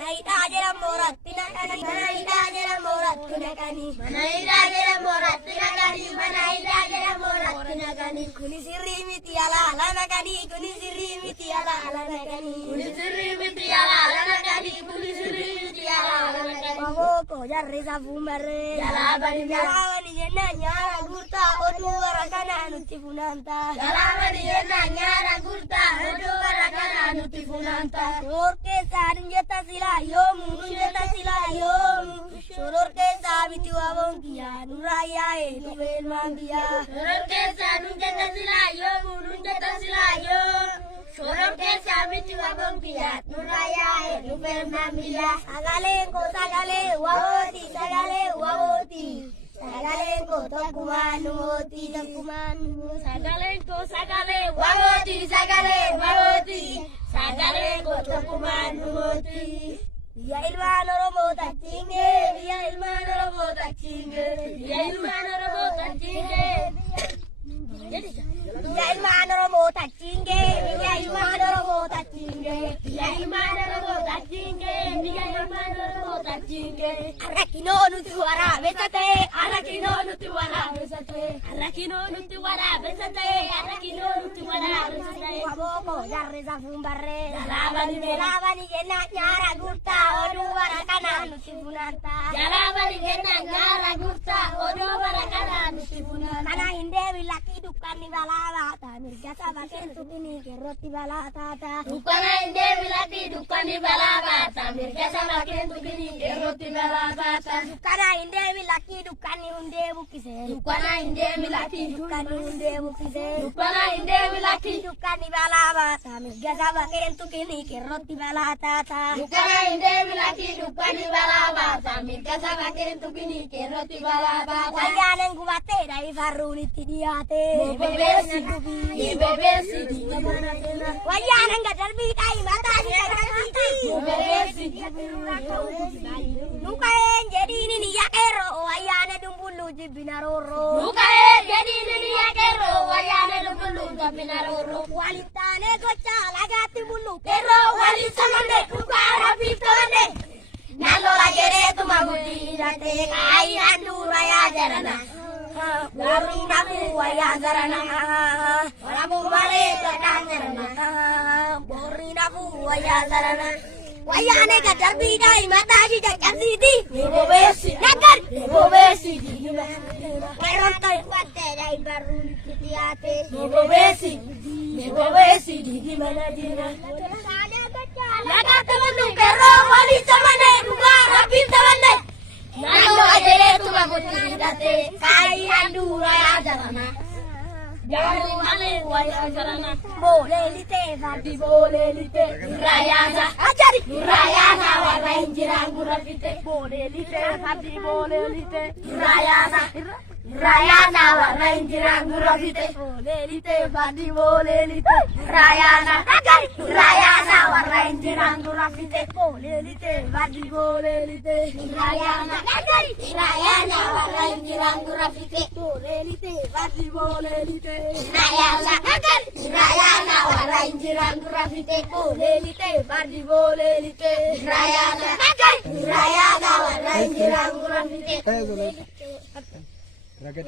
Manaida jera morat tinakani, manaida jera morat tinakani, Manaida jera morat tinakani, manaida jera morat tinakani. Kuni sirri miti ala ala nakani, kuni sirri miti ala ala nakani. Kuni sirri miti ala ala nakani, kuni sirri miti ala ala nakani. Mamo ko jarre sa fumare, Jalabani jalawani jenna nyara gurta odu warakana nuti funanta. Jalabani jenna nyara gurta odu warakana nuti funanta. Soror ke sarin jeta sila yomu, jeta sila yomu. Soror ke sabiti wabong kia, nuraya nuvel mambia. Soror kesa nunjata silayo, nunjata silayo. Soror kesa biti wabong piat, nuraya nubel mambia. Sagale ko sagale wawoti, sagale wawoti. Sagale ko tokumanu moti, tokumanu. Sagalengko sagale wawoti, sagale wawoti. Sagalengko tokumanu moti. Via il mano robo taccinge, via il mano robo taccinge. Ya ilmano robo tachinge. Via il mano robo taccinge, via il mano robo taccinge. Ya ilmano robo tachinge, ya ilmano robo tachinge. Arrakino nuti wara besate, Arrakino nuti wara besate, arrakino nuti wara besate, arrakino nuti wara besate. waboko jarre sa fumbarre. Jalabani Jalabani jenna nyara gurta odu warakana nuti funanta. Jalabani jenna nyara gurta odo barakana nuti funanta. Kana hinde bilaki dukani balava ta mirga sabaken tukini keroti balata ta. Dukana inde bilati dukani balabata, mirga samakin tukini eroti balabata. Kana hinde bilaki dukani hunde bukise. Dukana inde bilati Dukani hunde bukise. dukana inde bilati Dukani balava ta mirga sabaken tukini keroti balata ta. dukana inde bilati dukani balabata, mirga samakin tukini eroti balabata. Wayanen gubate dai faruni tidiate. Bebesi, bebesi, Wayanen gadal bidai mata di kadati. bebesi. Nukaen jadi ini ya kero wayane dumbulu jibinaroro. Lukae jadi ini ya kero, wayane dulu tapi naroro. Walitane gocha lagati bulu Kero wali samande, kukara pitone. Nalo lagere tu maguti jate, ai andura ya jarana. Gari naku waya zarana. Walamu bale takkan jarana. Gari naku waya zarana. Wayane gadal bidai mata di jakar sidi. Bebesi, Nakar. bebesi, Keron toy kuate dai faruni tidiate. bebesi, bebesi di mana dina. Laga temen kero wali samane kukara pitone. Nalo lagere tu maguti jate, ai andura ya jarana. Jaru hale waya jarana. Boleh lite fadi boleh lite. Rayaza, Ajari. Rayaza warna injirang gurafite. Boleh lite fadi boleh lite. Rayaza, Rayaza warna injirang gurafite. Boleh lite fadi boleh lite. Rayaza, Rayaza warna injirang gurafite. Boleh lite fadi boleh lite. Rayaza, Rayaza warna injirang gurafite. Boleh lite fadi boleh lite. Rayaza, Rayaza warna injirang gurafite. Boleh lite fadi boleh lite. Rayaza, Rayaza warna injirang gurafite. Rakyat